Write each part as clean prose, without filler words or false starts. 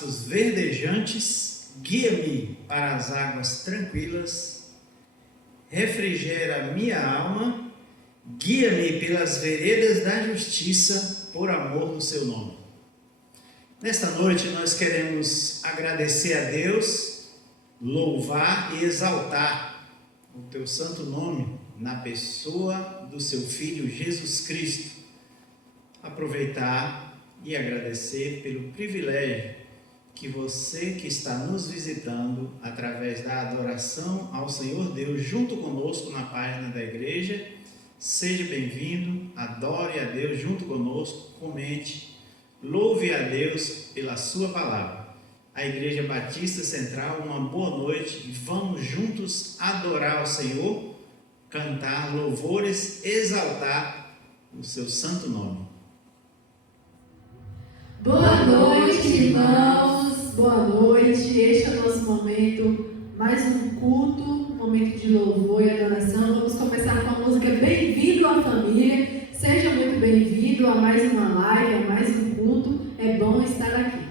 pastos verdejantes, guia-me para as águas tranquilas, refrigera minha alma, guia-me pelas veredas da justiça, por amor do seu nome. Nesta noite nós queremos agradecer a Deus, louvar e exaltar o teu santo nome na pessoa do seu Filho Jesus Cristo. Aproveitar e agradecer pelo privilégio que você que está nos visitando através da adoração ao Senhor Deus junto conosco na página da igreja, seja bem-vindo, adore a Deus junto conosco, comente, louve a Deus pela sua palavra. A Igreja Batista Central, uma boa noite e vamos juntos adorar ao Senhor, cantar louvores, exaltar o seu santo nome. Boa noite, irmãos, boa noite. Este é o nosso momento, mais um culto, um momento de louvor e adoração. Vamos começar com a música Bem-vindo à Família. Seja muito bem-vindo a mais uma live, a mais um culto. É bom estar aqui.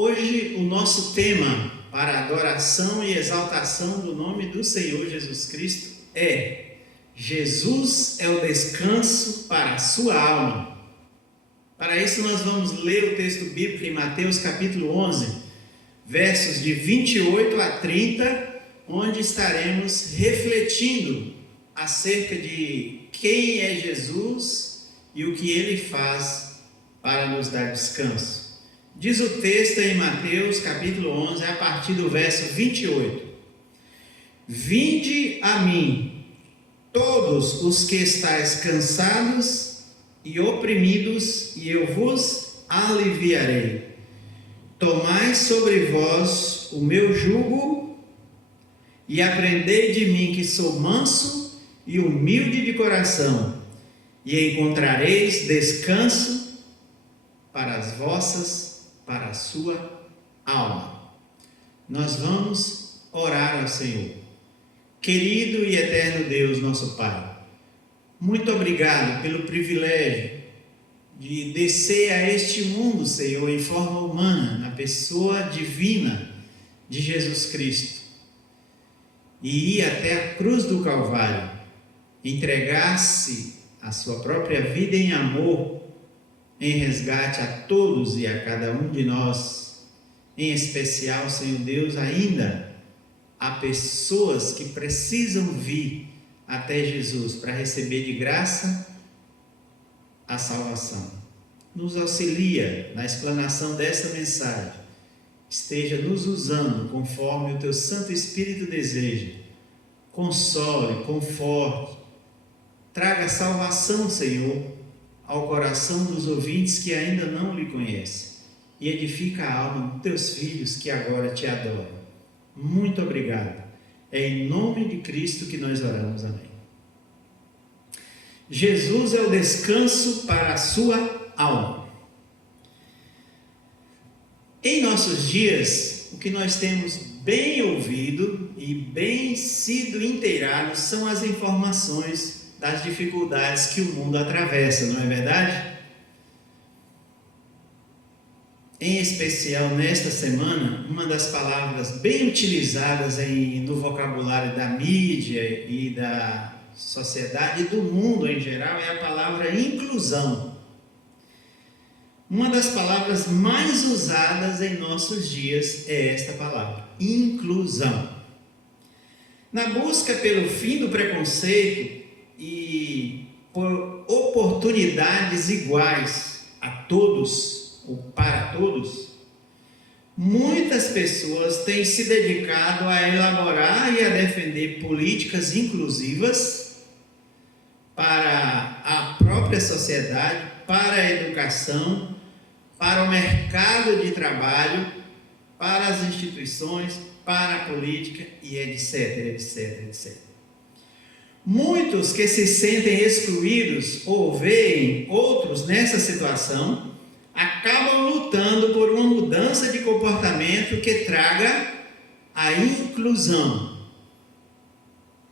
Hoje o nosso tema para adoração e exaltação do nome do Senhor Jesus Cristo é: Jesus é o descanso para a sua alma. Para isso nós vamos ler o texto bíblico em Mateus capítulo 11, versos de 28 a 30, onde estaremos refletindo acerca de quem é Jesus e o que ele faz para nos dar descanso. Diz o texto em Mateus capítulo 11, a partir do verso 28. Vinde a mim, todos os que estáis cansados e oprimidos, e eu vos aliviarei. Tomai sobre vós o meu jugo e aprendei de mim, que sou manso e humilde de coração, e encontrareis descanso para a sua alma. Nós vamos orar ao Senhor. Querido e eterno Deus, nosso Pai, muito obrigado pelo privilégio de descer a este mundo, Senhor, em forma humana, na pessoa divina de Jesus Cristo, e ir até a cruz do Calvário, entregar-se a sua própria vida em amor, em resgate a todos e a cada um de nós, em especial, Senhor Deus, ainda há pessoas que precisam vir até Jesus para receber de graça a salvação. Nos auxilia na explanação dessa mensagem. Esteja nos usando conforme o teu Santo Espírito deseja. Console, conforte, traga salvação, Senhor, ao coração dos ouvintes que ainda não lhe conhecem, e edifica a alma dos teus filhos que agora te adoram. Muito obrigado. É em nome de Cristo que nós oramos. Amém. Jesus é o descanso para a sua alma. Em nossos dias, o que nós temos bem ouvido e bem sido inteirados são as informações das dificuldades que o mundo atravessa, não é verdade? Em especial nesta semana, uma das palavras bem utilizadas no vocabulário da mídia e da sociedade e do mundo em geral é a palavra inclusão. Uma das palavras mais usadas em nossos dias é esta palavra, inclusão. Na busca pelo fim do preconceito e por oportunidades iguais a todos ou para todos, muitas pessoas têm se dedicado a elaborar e a defender políticas inclusivas para a própria sociedade, para a educação, para o mercado de trabalho, para as instituições, para a política e etc, etc, etc. Muitos que se sentem excluídos ou veem outros nessa situação acabam lutando por uma mudança de comportamento que traga a inclusão.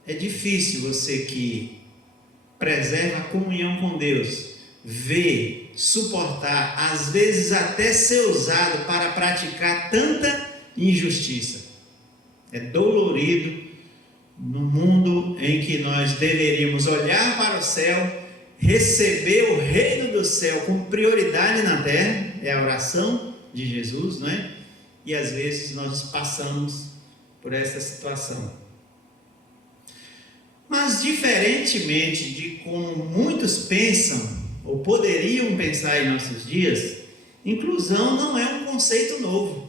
É difícil você que preserva a comunhão com Deus ver, suportar, às vezes até ser usado para praticar tanta injustiça. É dolorido no mundo em que nós deveríamos olhar para o céu, receber o reino do céu com prioridade na terra, é a oração de Jesus, não é? E às vezes nós passamos por essa situação. Mas diferentemente de como muitos pensam, ou poderiam pensar em nossos dias, inclusão não é um conceito novo.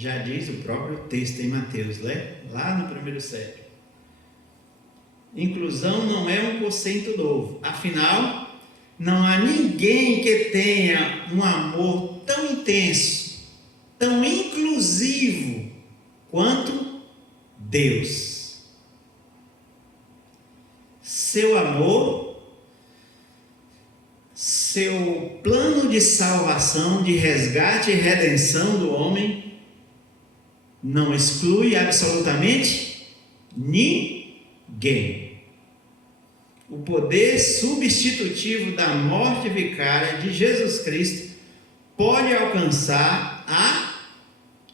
Já diz o próprio texto em Mateus, lá no primeiro século. Inclusão não é um conceito novo. Afinal, não há ninguém que tenha um amor tão intenso, tão inclusivo quanto Deus. Seu amor, seu plano de salvação, de resgate e redenção do homem não exclui absolutamente ninguém. O poder substitutivo da morte vicária de Jesus Cristo pode alcançar a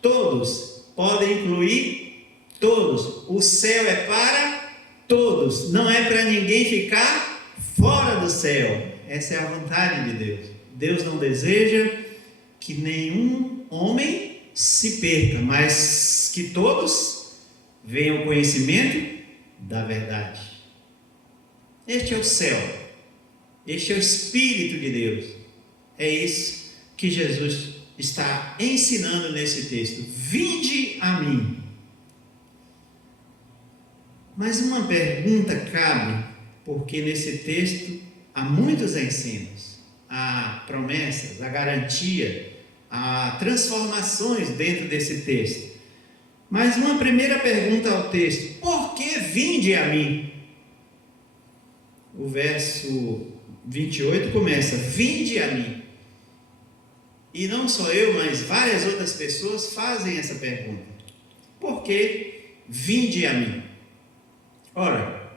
todos, pode incluir todos. O céu é para todos, não é para ninguém ficar fora do céu. Essa é a vontade de Deus. Deus não deseja que nenhum homem se perca, mas que todos venham ao conhecimento da verdade. Este é o céu, este é o Espírito de Deus. É isso que Jesus está ensinando nesse texto. Vinde a mim. Mas uma pergunta cabe, porque nesse texto há muitos ensinos, há promessas, há garantia, há transformações dentro desse texto. Mas uma primeira pergunta ao texto: por que vinde a mim? O verso 28 começa: vinde a mim. E não só eu, mas várias outras pessoas fazem essa pergunta: por que vinde a mim? Ora,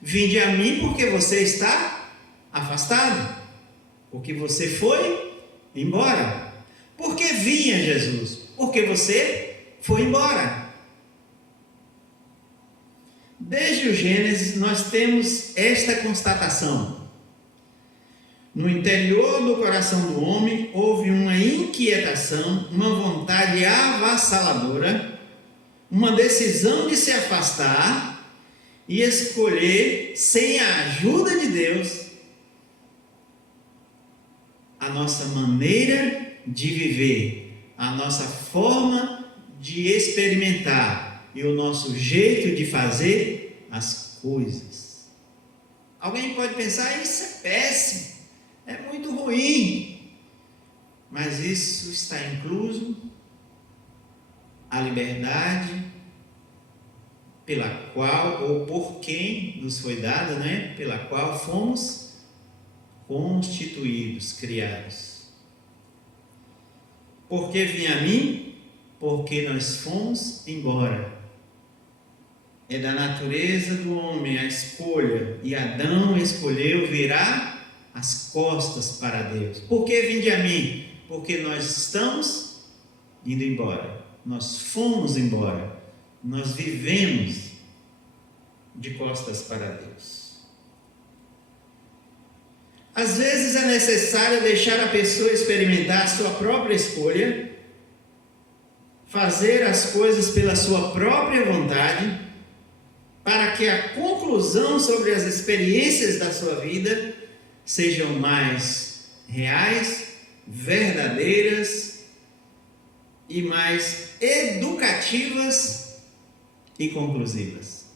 vinde a mim porque você está afastado, porque você foi embora. Por que vinha Jesus? Porque você foi embora. Desde o Gênesis nós temos esta constatação: no interior do coração do homem houve uma inquietação, uma vontade avassaladora, uma decisão de se afastar e escolher, sem a ajuda de Deus, a nossa maneira de viver, a nossa forma de experimentar e o nosso jeito de fazer as coisas. Alguém pode pensar: isso é péssimo, é muito ruim. Mas isso está incluso a liberdade pela qual, ou por quem nos foi dada, pela qual fomos constituídos, criados. Por que vim a mim? Porque nós fomos embora. É da natureza do homem a escolha, e Adão escolheu virar as costas para Deus. Por que vinde a mim? Porque nós estamos indo embora, nós fomos embora, nós vivemos de costas para Deus. Às vezes é necessário deixar a pessoa experimentar a sua própria escolha, fazer as coisas pela sua própria vontade, para que a conclusão sobre as experiências da sua vida sejam mais reais, verdadeiras e mais educativas e conclusivas.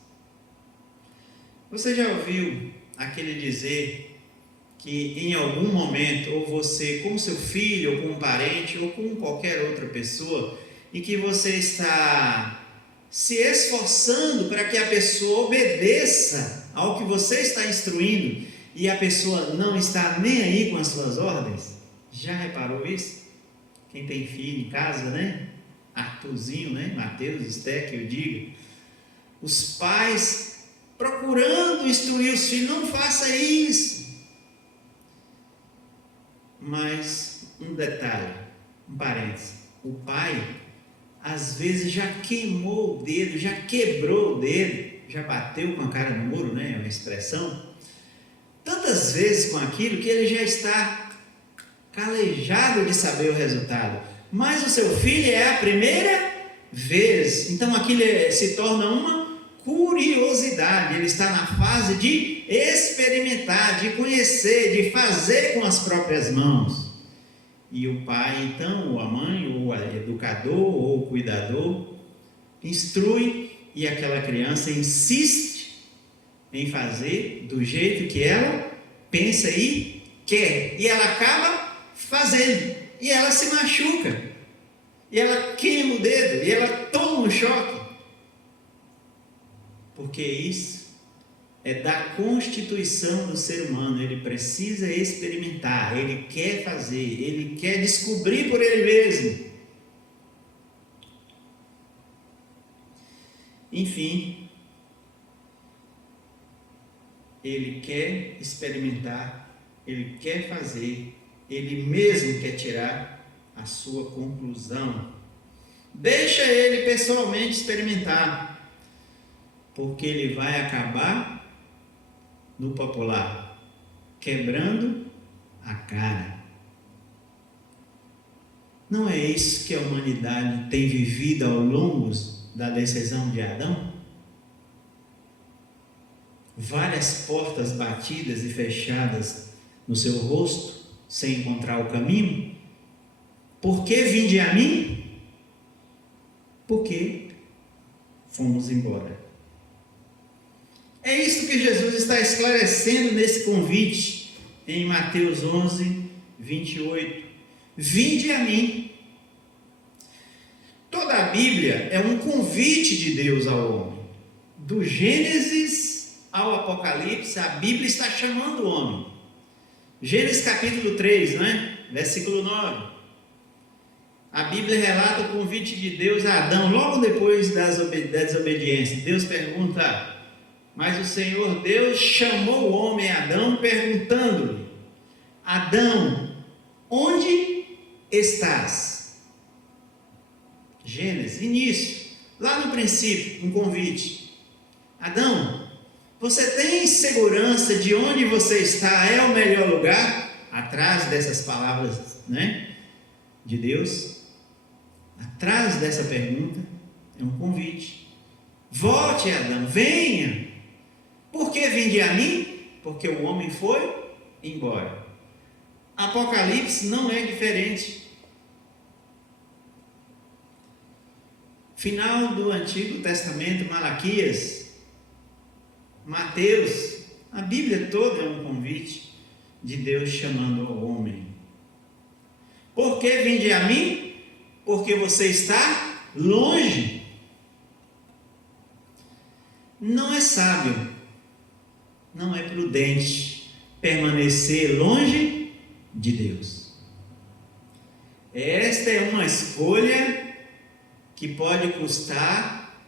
Você já ouviu aquele dizer que em algum momento, ou você com seu filho, ou com um parente, ou com qualquer outra pessoa, em que você está se esforçando para que a pessoa obedeça ao que você está instruindo, e a pessoa não está nem aí com as suas ordens? Já reparou isso? Quem tem filho em casa, Arthurzinho, Mateus, Esté, que eu digo. Os pais procurando instruir os filhos: não faça isso. Mas um detalhe, um parênteses: o pai às vezes já queimou o dedo, já quebrou o dedo, já bateu com a cara no muro, é uma expressão, tantas vezes com aquilo que ele já está calejado de saber o resultado. Mas o seu filho é a primeira vez, então aquilo se torna uma curiosidade. Ele está na fase de experimentar, de conhecer, de fazer com as próprias mãos. E o pai, então, ou a mãe, ou o educador, ou o cuidador, instrui, e aquela criança insiste em fazer do jeito que ela pensa e quer. E ela acaba fazendo. E ela se machuca. E ela queima o dedo. E ela toma um choque. Porque isso é da constituição do ser humano. Ele precisa experimentar, ele quer fazer, ele quer descobrir por ele mesmo. Enfim, ele quer experimentar, ele quer fazer, ele mesmo quer tirar a sua conclusão. Deixa ele pessoalmente experimentar, porque ele vai acabar no popular, quebrando a cara. Não é isso que a humanidade tem vivido ao longo da decisão de Adão? Várias portas batidas e fechadas no seu rosto, sem encontrar o caminho. Por que vinde a mim? Porque fomos embora. É isso que Jesus está esclarecendo nesse convite em Mateus 11, 28. Vinde a mim. Toda a Bíblia é um convite de Deus ao homem. Do Gênesis ao Apocalipse, a Bíblia está chamando o homem. Gênesis capítulo 3, versículo 9. A Bíblia relata o convite de Deus a Adão, logo depois da desobediência. Deus pergunta, mas o Senhor Deus chamou o homem Adão, perguntando-lhe, Adão, onde estás? Gênesis, início, lá no princípio, um convite. Adão, você tem segurança de onde você está é o melhor lugar? Atrás dessas palavras, de Deus, atrás dessa pergunta, é um convite. Volte, Adão, venha. Por que vinde a mim? Porque o homem foi embora. Apocalipse não é diferente. Final do Antigo Testamento, Malaquias, Mateus, a Bíblia toda é um convite de Deus chamando o homem. Por que vinde a mim? Porque você está longe. Não é sábio, não é prudente permanecer longe de Deus. Esta é uma escolha que pode custar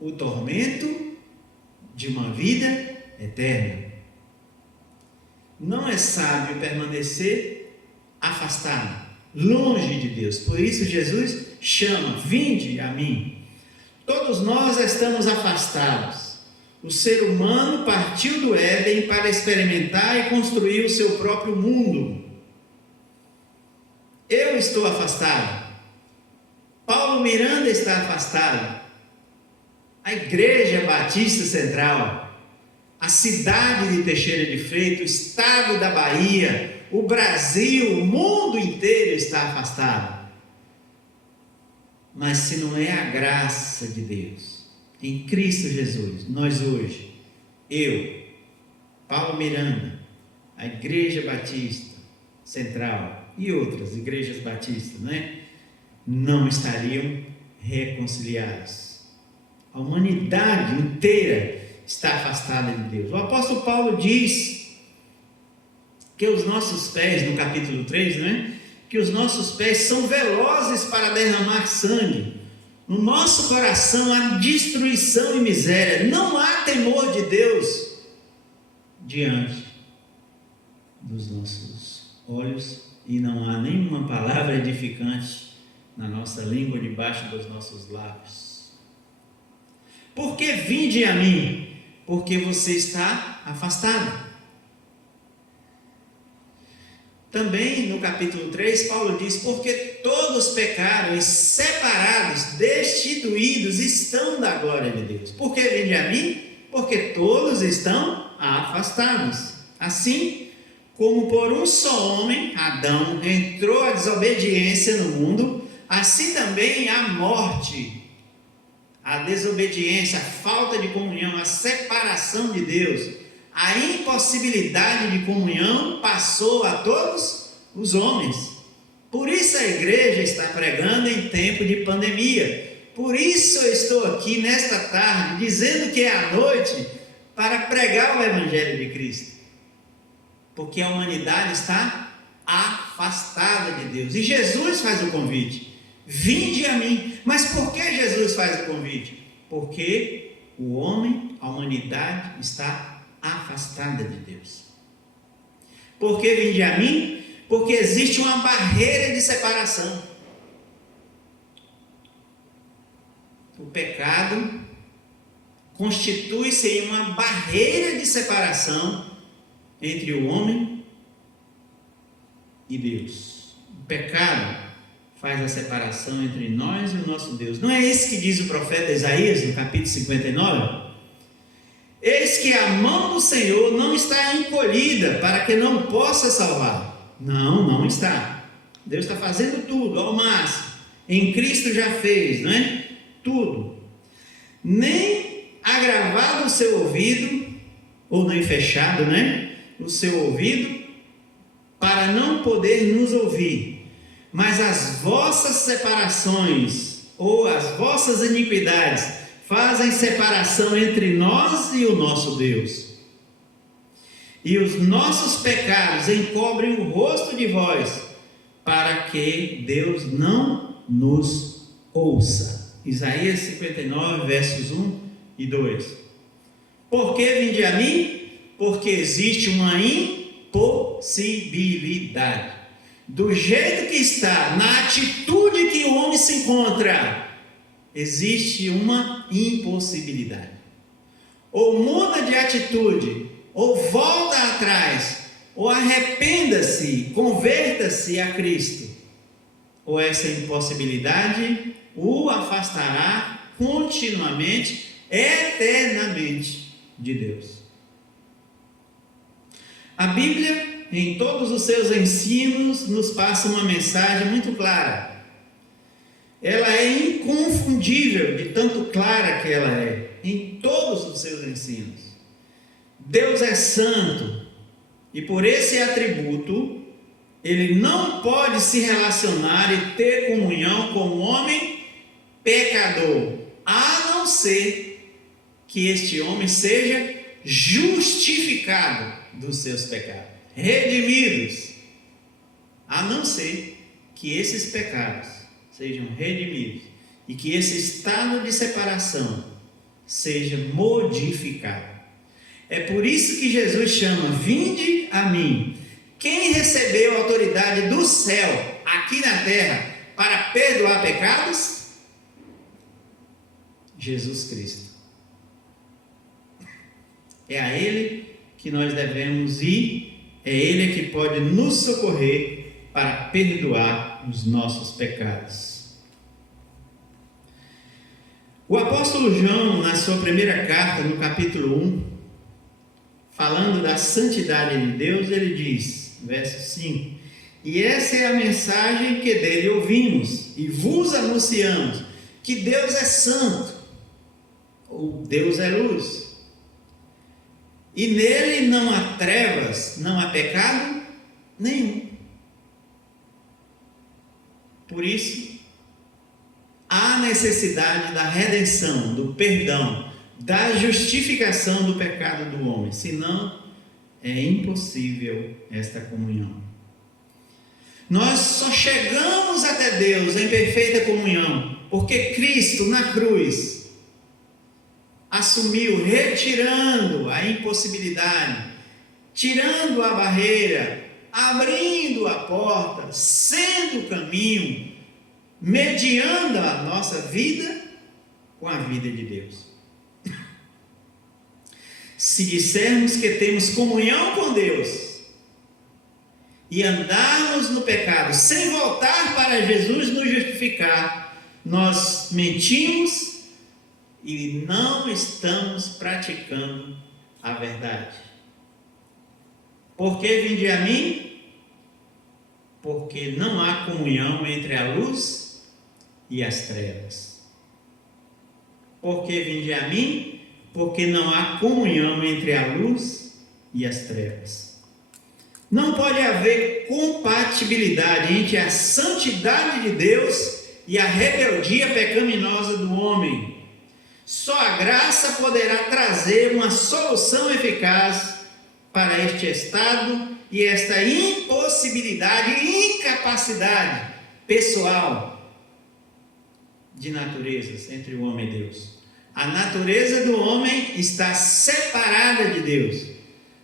o tormento de uma vida eterna. Não é sábio permanecer afastado, longe de Deus. Por isso Jesus chama, vinde a mim. Todos nós estamos afastados. O ser humano partiu do Éden para experimentar e construir o seu próprio mundo. Eu estou afastado. Paulo Miranda está afastado. A Igreja Batista Central, a cidade de Teixeira de Freitas, o estado da Bahia, o Brasil, o mundo inteiro está afastado. Mas se não é a graça de Deus, em Cristo Jesus, nós hoje, eu, Paulo Miranda, a Igreja Batista Central e outras igrejas batistas, não estariam reconciliados. A humanidade inteira está afastada de Deus. O apóstolo Paulo diz que os nossos pés, no capítulo 3, que os nossos pés são velozes para derramar sangue. No nosso coração há destruição e miséria. Não há temor de Deus diante dos nossos olhos e não há nenhuma palavra edificante na nossa língua, debaixo dos nossos lábios. Por que vinde a mim? Porque você está afastado. Também no capítulo 3, Paulo diz, porque todos pecaram e separados, destituídos estão da glória de Deus. Por que vinde a mim? Porque todos estão afastados. Assim, como por um só homem, Adão, entrou a desobediência no mundo, assim também a morte, a desobediência, a falta de comunhão, a separação de Deus, a impossibilidade de comunhão passou a todos os homens. Por isso a igreja está pregando em tempo de pandemia. Por isso eu estou aqui nesta tarde, dizendo que é a noite para pregar o Evangelho de Cristo. Porque a humanidade está afastada de Deus. E Jesus faz o convite. Vinde a mim. Mas por que Jesus faz o convite? Porque o homem, a humanidade está afastada de Deus. Por que vinde a mim? Porque existe uma barreira de separação. O pecado constitui-se em uma barreira de separação entre o homem e Deus. O pecado faz a separação entre nós e o nosso Deus. Não é isso que diz o profeta Isaías no capítulo 59? Eis que a mão do Senhor não está encolhida para que não possa salvar. Não está. Deus está fazendo tudo ao máximo. Em Cristo já fez, não é? Tudo. Nem agravado o seu ouvido, ou nem fechado, né? O seu ouvido, para não poder nos ouvir. Mas as vossas separações, ou as vossas iniquidades, fazem separação entre nós e o nosso Deus. E os nossos pecados encobrem o rosto de vós, para que Deus não nos ouça. Isaías 59, versos 1 e 2. Por que vinde a mim? Porque existe uma impossibilidade. Do jeito que está, na atitude que o homem se encontra, existe uma impossibilidade. Ou muda de atitude, ou volta atrás, ou arrependa-se, converta-se a Cristo, ou essa impossibilidade o afastará continuamente, eternamente de Deus. A Bíblia, em todos os seus ensinos, nos passa uma mensagem muito clara. Ela é inconfundível de tanto clara que ela é, em todos os seus ensinos. Deus é santo, e por esse atributo, Ele não pode se relacionar e ter comunhão com o homem pecador, a não ser que este homem seja justificado dos seus pecados, redimidos, a não ser que esses pecados sejam redimidos e que esse estado de separação seja modificado. É por isso que Jesus chama: vinde a mim. Quem recebeu a autoridade do céu aqui na terra para perdoar pecados? Jesus Cristo. É a Ele que nós devemos ir, é Ele que pode nos socorrer para perdoar os nossos pecados. O apóstolo João, na sua primeira carta, no capítulo 1, falando da santidade de Deus, ele diz, verso 5: e essa é a mensagem que dele ouvimos e vos anunciamos, que Deus é santo, ou Deus é luz, e nele não há trevas, não há pecado nenhum. Por isso, há necessidade da redenção, do perdão, da justificação do pecado do homem, senão é impossível esta comunhão. Nós só chegamos até Deus em perfeita comunhão porque Cristo na cruz assumiu, retirando a impossibilidade, tirando a barreira, abrindo a porta, sendo o caminho, mediando a nossa vida com a vida de Deus. Se dissermos que temos comunhão com Deus e andarmos no pecado sem voltar para Jesus nos justificar, nós mentimos e não estamos praticando a verdade. Por que vinde a mim? Porque não há comunhão entre a luz e as trevas. Por que vinde a mim? Porque não há comunhão entre a luz e as trevas. Não pode haver compatibilidade entre a santidade de Deus e a rebeldia pecaminosa do homem. Só a graça poderá trazer uma solução eficaz para este estado e esta impossibilidade e incapacidade pessoal de naturezas entre o homem e Deus. A natureza do homem está separada de Deus.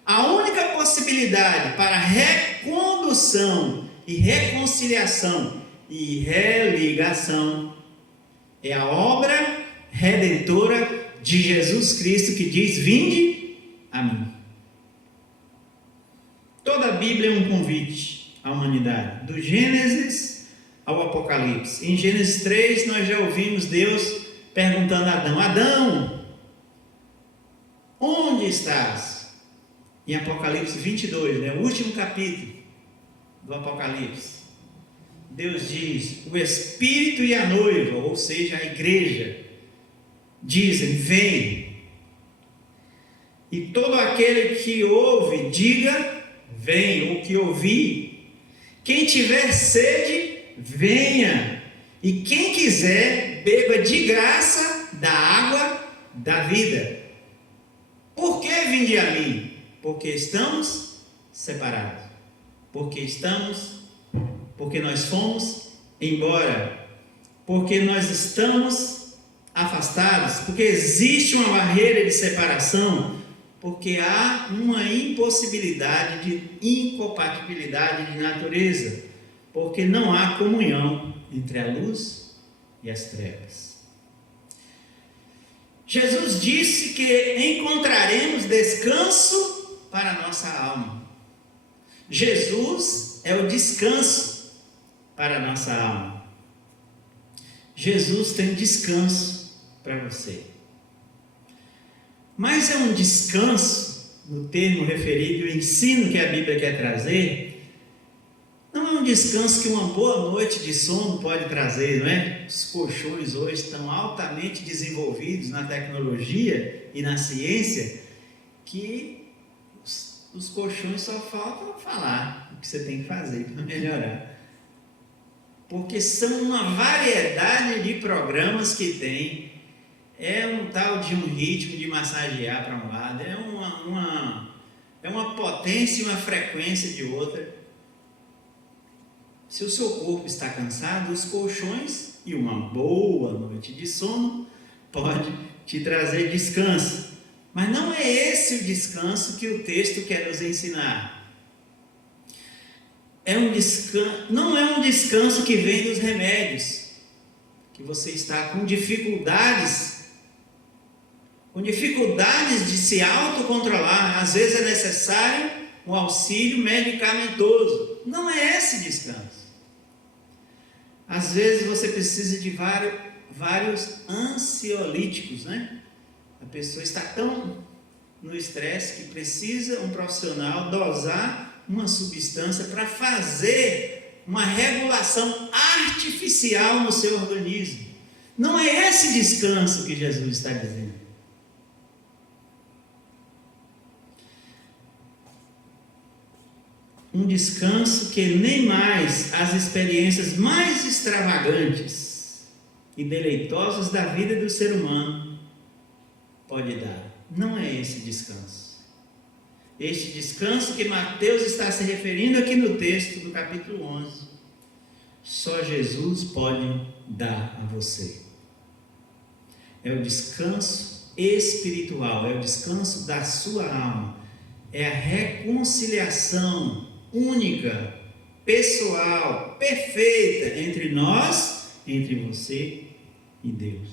A única possibilidade para recondução e reconciliação e religação. É a obra redentora de Jesus Cristo que diz: vinde a mim. Toda a Bíblia é um convite à humanidade, do Gênesis ao Apocalipse. Em Gênesis 3 nós já ouvimos Deus perguntando a Adão: Adão, onde estás? Em Apocalipse 22, o último capítulo do Apocalipse, Deus diz: o Espírito e a noiva, ou seja, a igreja, dizem: vem. E todo aquele que ouve, diga: vem. Ou que ouvir. Quem tiver sede, venha. E quem quiser, beba de graça da água da vida. Por que vinde a mim? Porque estamos separados. Porque nós fomos embora. Porque nós estamos afastados. Porque existe uma barreira de separação. Porque há uma impossibilidade de incompatibilidade de natureza. Porque não há comunhão entre a luz e as trevas. Jesus disse que encontraremos descanso para a nossa alma. Jesus é o descanso para a nossa alma. Jesus tem descanso para você. Mas é um descanso, no termo referido, o ensino que a Bíblia quer trazer, não é um descanso que uma boa noite de sono pode trazer, não é? Os colchões hoje estão altamente desenvolvidos na tecnologia e na ciência, que os colchões só faltam falar o que você tem que fazer para melhorar. Porque são uma variedade de programas que tem. É um tal de um ritmo de massagear para um lado, é uma potência e uma frequência de outra. Se o seu corpo está cansado, os colchões e uma boa noite de sono pode te trazer descanso. Mas não é esse o descanso que o texto quer nos ensinar. Não é um descanso que vem dos remédios, que você está com dificuldades de se autocontrolar. Às vezes é necessário um auxílio medicamentoso. Não é esse descanso. Às vezes você precisa de vários ansiolíticos, A pessoa está tão no estresse que precisa um profissional dosar uma substância para fazer uma regulação artificial no seu organismo. Não é esse descanso que Jesus está dizendo. Um descanso que nem mais as experiências mais extravagantes e deleitosas da vida do ser humano pode dar. Não é esse descanso. Este descanso que Mateus está se referindo aqui no texto do capítulo 11, só Jesus pode dar a você. É o descanso espiritual, é o descanso da sua alma, é a reconciliação única, pessoal, perfeita entre nós, entre você e Deus.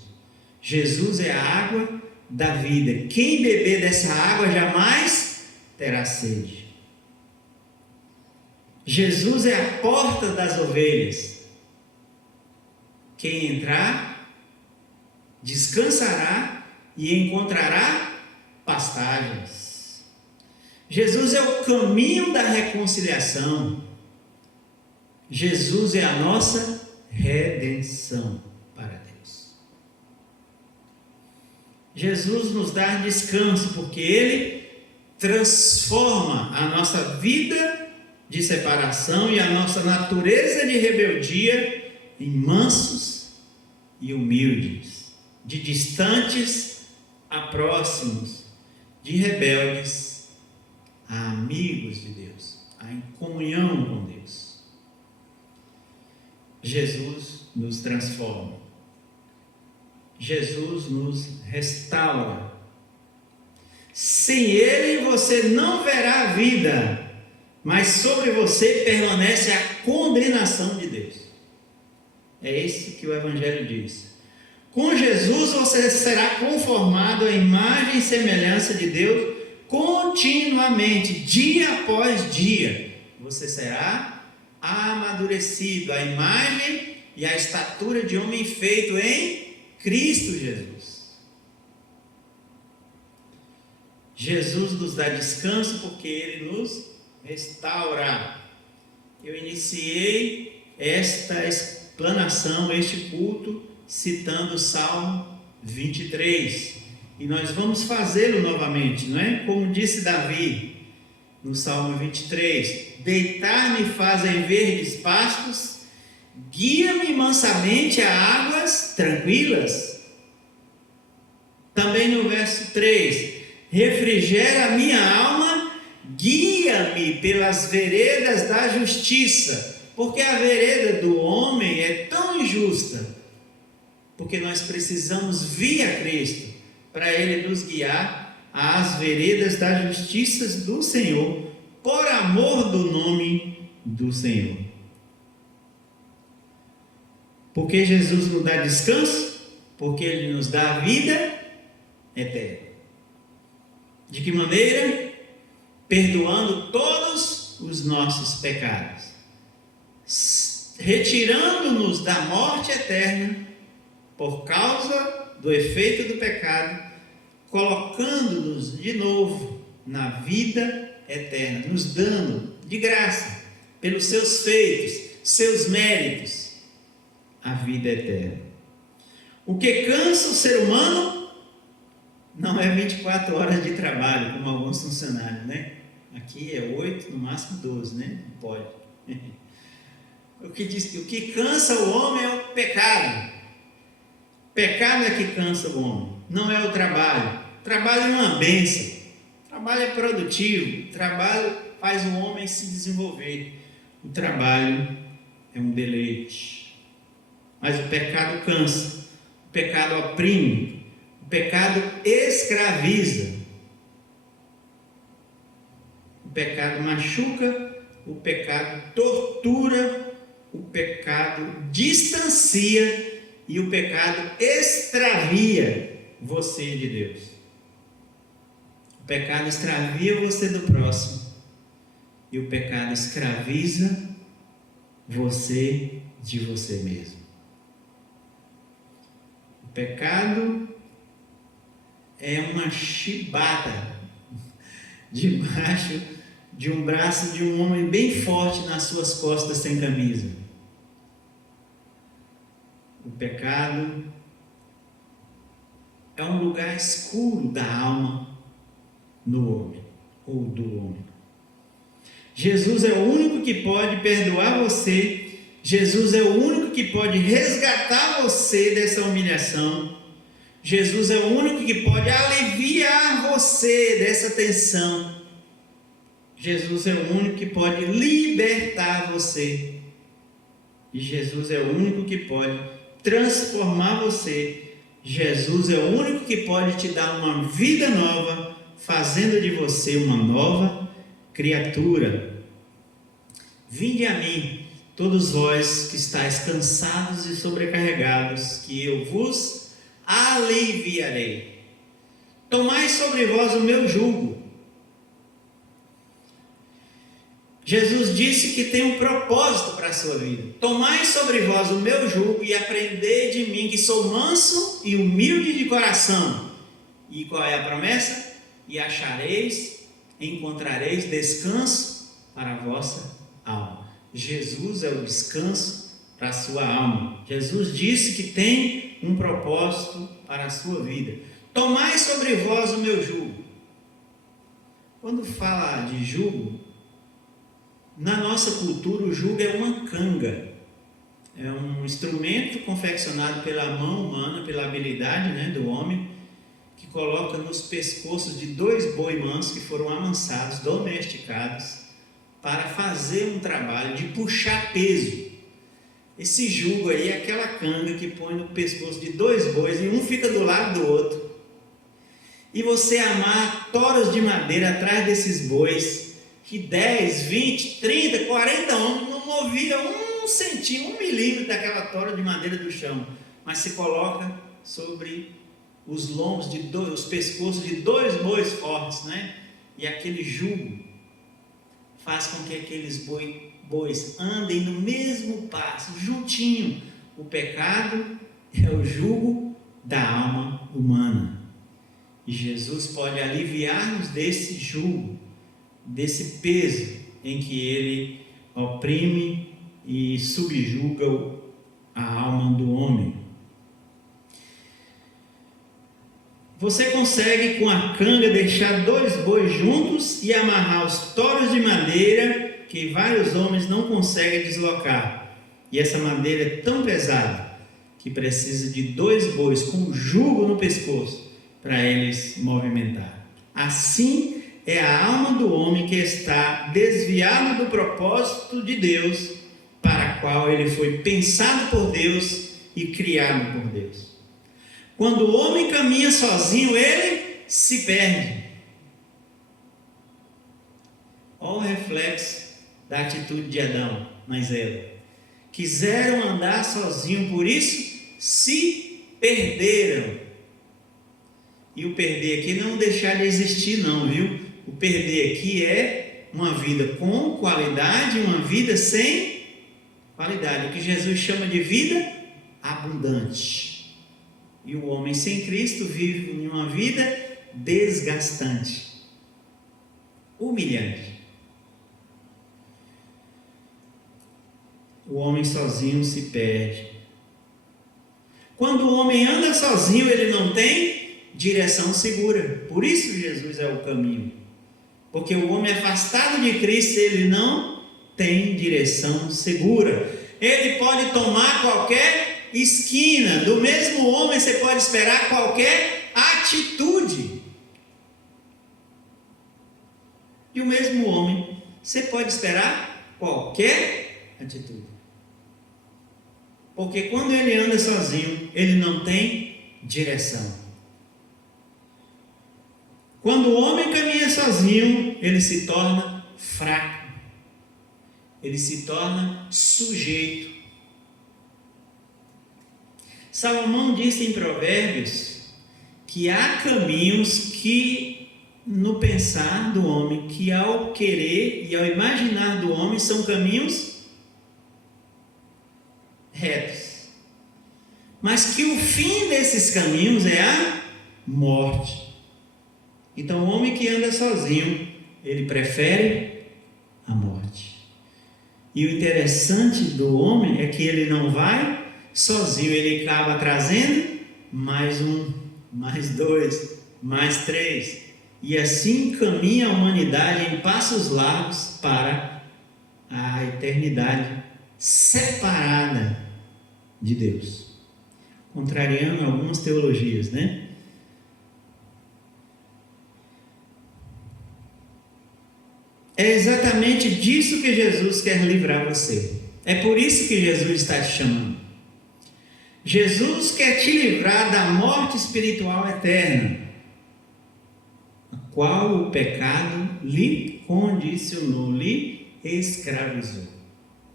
Jesus é a água da vida. Quem beber dessa água jamais terá sede. Jesus é a porta das ovelhas. Quem entrar, descansará e encontrará pastagens. Jesus é o caminho da reconciliação. Jesus é a nossa redenção para Deus. Jesus nos dá descanso porque Ele transforma a nossa vida de separação e a nossa natureza de rebeldia em mansos e humildes, de distantes a próximos, de rebeldes a amigos de Deus, em comunhão com Deus. Jesus nos transforma. Jesus nos restaura. Sem Ele você não verá vida. mas sobre você permanece a condenação de Deus. É isso que o Evangelho diz. Com Jesus você será conformado à imagem e semelhança de Deus continuamente, dia após dia. Você será amadurecido à imagem e à estatura de homem feito em Cristo Jesus. Jesus nos dá descanso porque Ele nos restaura. Eu iniciei esta explanação, este culto, citando o Salmo 23. E nós vamos fazê-lo novamente, não é? Como disse Davi no Salmo 23: deitar-me fazem verdes pastos, guia-me mansamente a águas tranquilas. Também no verso 3: refrigera a minha alma, guia-me pelas veredas da justiça, porque a vereda do homem é tão injusta, porque nós precisamos vir a Cristo para Ele nos guiar às veredas da justiça do Senhor, por amor do nome do Senhor. Porque Jesus nos dá descanso? Porque Ele nos dá a vida eterna. De que maneira? Perdoando todos os nossos pecados, retirando-nos da morte eterna por causa do efeito do pecado, colocando-nos de novo na vida eterna, nos dando de graça, pelos seus feitos, seus méritos, a vida eterna. O que cansa o ser humano não é 24 horas de trabalho, como alguns funcionários, né? Aqui é 8, no máximo 12, né? Não pode. O que cansa o homem é o pecado. Pecado é que cansa o homem, não é o trabalho. O trabalho é uma bênção, o trabalho é produtivo, o trabalho faz o homem se desenvolver. O trabalho é um deleite. Mas o pecado cansa, o pecado oprime, o pecado escraviza, o pecado machuca, o pecado tortura, o pecado distancia e o pecado extravia você de Deus. O pecado extravia você do próximo e o pecado escraviza você de você mesmo. O pecado é uma chibata debaixo de um braço de um homem bem forte nas suas costas sem camisa. O pecado é um lugar escuro da alma no homem, ou do homem. Jesus é o único que pode perdoar você, Jesus é o único que pode resgatar você dessa humilhação, Jesus é o único que pode aliviar você dessa tensão, Jesus é o único que pode libertar você, e Jesus é o único que pode transformar você. Jesus é o único que pode te dar uma vida nova, fazendo de você uma nova criatura. Vinde a mim, todos vós que estáis cansados e sobrecarregados, que eu vos aliviarei. Tomai sobre vós o meu jugo. Jesus disse que tem um propósito para a sua vida. Tomai sobre vós o meu jugo e aprendei de mim, que sou manso e humilde de coração. E qual é a promessa? E achareis, encontrareis descanso para a vossa alma. Jesus é o descanso para a sua alma. Jesus disse que tem um propósito para a sua vida. Tomai sobre vós o meu jugo. Quando fala de jugo, na nossa cultura, o jugo é uma canga, é um instrumento confeccionado pela mão humana, pela habilidade, do homem, que coloca nos pescoços de 2 boi mansos que foram amansados, domesticados, para fazer um trabalho de puxar peso. Esse jugo aí é aquela canga que põe no pescoço de 2 bois e um fica do lado do outro. E você amarra toras de madeira atrás desses bois, que 10, 20, 30, 40 homens não moviam 1 centímetro, 1 milímetro daquela tora de madeira do chão, mas se coloca sobre os lombos, os pescoços de 2 bois fortes, né? E aquele jugo faz com que aqueles bois andem no mesmo passo, juntinho. O pecado é o jugo da alma humana. E Jesus pode aliviar-nos desse jugo, desse peso em que ele oprime e subjuga a alma do homem. Você consegue com a canga deixar 2 bois juntos e amarrar os toros de madeira que vários homens não conseguem deslocar. E essa madeira é tão pesada que precisa de 2 bois com jugo no pescoço para eles movimentar. Assim é a alma do homem que está desviado do propósito de Deus, para a qual ele foi pensado por Deus e criado por Deus. Quando o homem caminha sozinho, ele se perde. Olha o reflexo da atitude de Adão mais Eva. Quiseram andar sozinho, por isso se perderam. E o perder aqui não deixar de existir não, viu? O perder aqui é uma vida com qualidade, uma vida sem qualidade. O que Jesus chama de vida abundante. E o homem sem Cristo vive em uma vida desgastante, humilhante. O homem sozinho se perde. Quando o homem anda sozinho, ele não tem direção segura. Por isso Jesus é o caminho. Porque o homem afastado de Cristo, ele não tem direção segura. Ele pode tomar qualquer esquina. Do mesmo homem você pode esperar qualquer atitude. E o mesmo homem você pode esperar qualquer atitude. Porque quando ele anda sozinho, ele não tem direção. Quando o homem caminha sozinho, ele se torna fraco. Ele se torna sujeito. Salomão disse em Provérbios que há caminhos que no pensar do homem, que ao querer e ao imaginar do homem são caminhos retos, mas que o fim desses caminhos é a morte. Então o homem que anda sozinho, ele prefere a morte. E o interessante do homem é que ele não vai sozinho, ele acaba trazendo mais 1, mais 2, mais 3, e assim caminha a humanidade em passos largos para a eternidade separada de Deus, contrariando algumas teologias, né? É exatamente disso que Jesus quer livrar você. É por isso que Jesus está te chamando. Jesus quer te livrar da morte espiritual eterna, a qual o pecado lhe condicionou, lhe escravizou.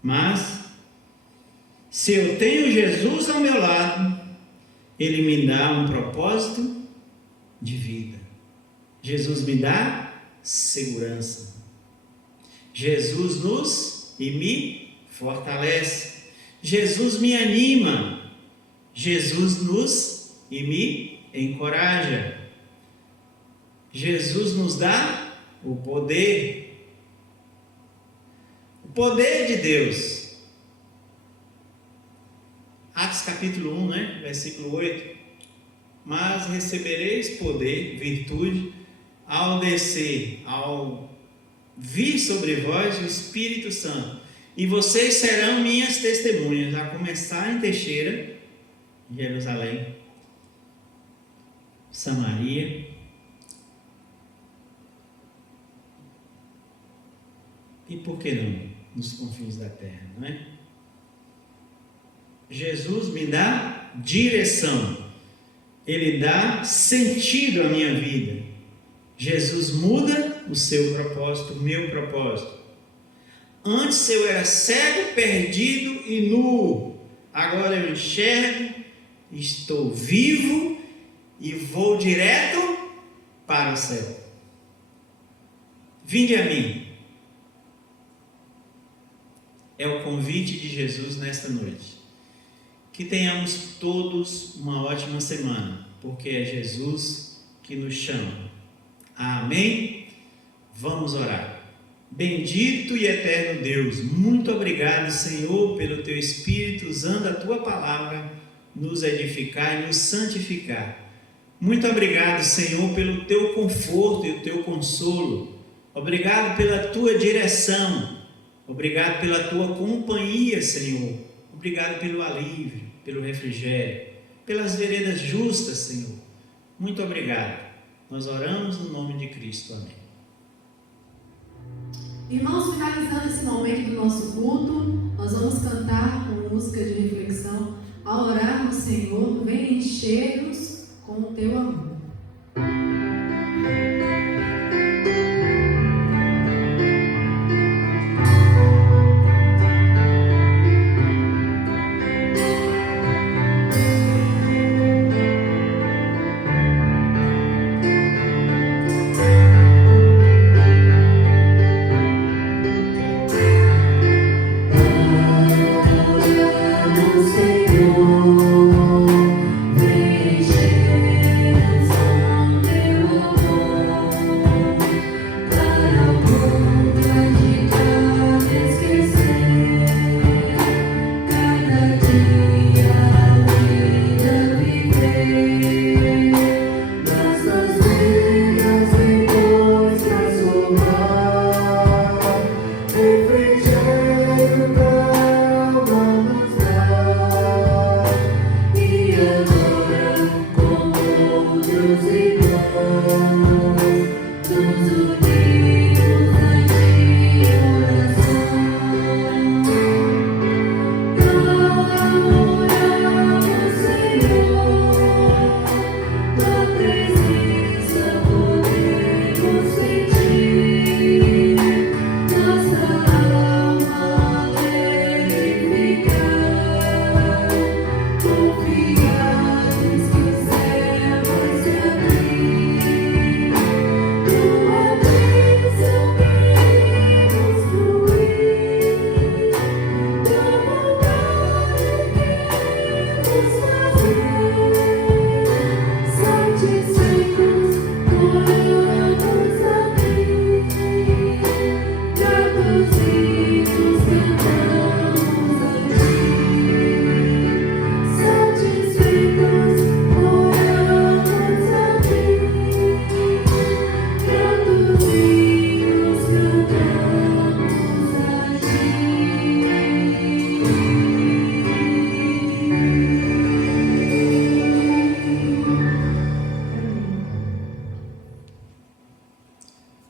Mas, se eu tenho Jesus ao meu lado, Ele me dá um propósito de vida. Jesus me dá segurança. Jesus nos e me fortalece. Jesus me anima. Jesus nos e me encoraja. Jesus nos dá o poder. O poder de Deus. Atos capítulo 1, né? Versículo 8. Mas recebereis poder, virtude, ao descer, ao vir sobre vós o Espírito Santo. E vocês serão minhas testemunhas, a começar em Teixeira, Jerusalém, Samaria e por que não nos confins da terra, não é? Jesus me dá direção, Ele dá sentido à minha vida. Jesus muda o seu propósito, o meu propósito. Antes eu era cego, perdido e nu. Agora eu enxergo, estou vivo e vou direto para o céu. Vinde a mim. É o convite de Jesus nesta noite. Que tenhamos todos uma ótima semana, porque é Jesus que nos chama. Amém? Vamos orar. Bendito e eterno Deus, muito obrigado, Senhor, pelo Teu Espírito, usando a Tua palavra, nos edificar e nos santificar. Muito obrigado, Senhor, pelo Teu conforto e o Teu consolo. Obrigado pela Tua direção. Obrigado pela Tua companhia, Senhor. Obrigado pelo alívio, pelo refrigério, pelas veredas justas, Senhor. Muito obrigado. Nós oramos no nome de Cristo. Amém. Irmãos, finalizando esse momento do nosso culto, nós vamos cantar com música de reflexão. Ao orar no Senhor, vem encher-nos com o Teu amor.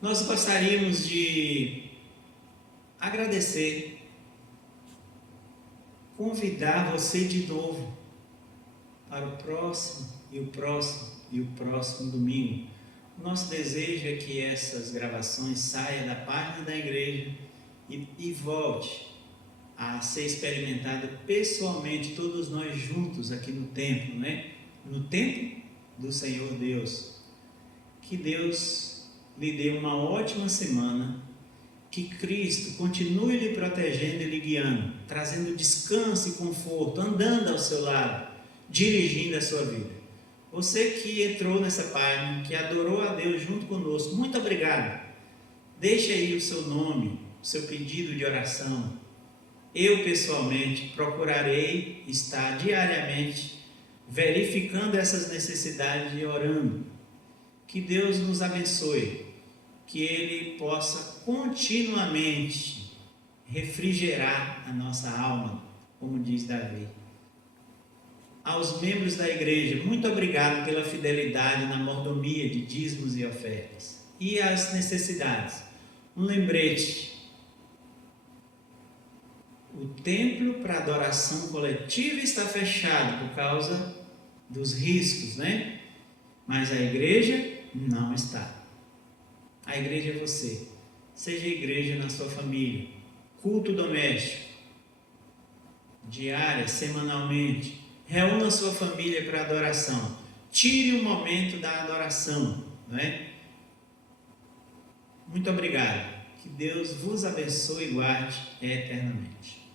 Nós gostaríamos de agradecer, convidar você de novo para o próximo e o próximo e o próximo domingo. Nosso desejo é que essas gravações saiam da página da igreja e volte a ser experimentada pessoalmente, todos nós juntos aqui no templo, né? No templo do Senhor Deus. Que Deus lhe dê uma ótima semana, que Cristo continue lhe protegendo e lhe guiando, trazendo descanso e conforto, andando ao seu lado, dirigindo a sua vida. Você que entrou nessa página, que adorou a Deus junto conosco, muito obrigado. Deixe aí o seu nome, o seu pedido de oração. Eu pessoalmente procurarei estar diariamente verificando essas necessidades e orando. Que Deus nos abençoe, que Ele possa continuamente refrigerar a nossa alma, como diz Davi. Aos membros da igreja, muito obrigado pela fidelidade na mordomia de dízimos e ofertas. E as necessidades. Um lembrete: o templo para adoração coletiva está fechado por causa dos riscos, né? Mas a igreja não está. A igreja é você. Seja igreja na sua família. Culto doméstico. Diária, semanalmente. Reúna a sua família para adoração. Tire um momento da adoração. Não é? Muito obrigado. Que Deus vos abençoe e guarde eternamente.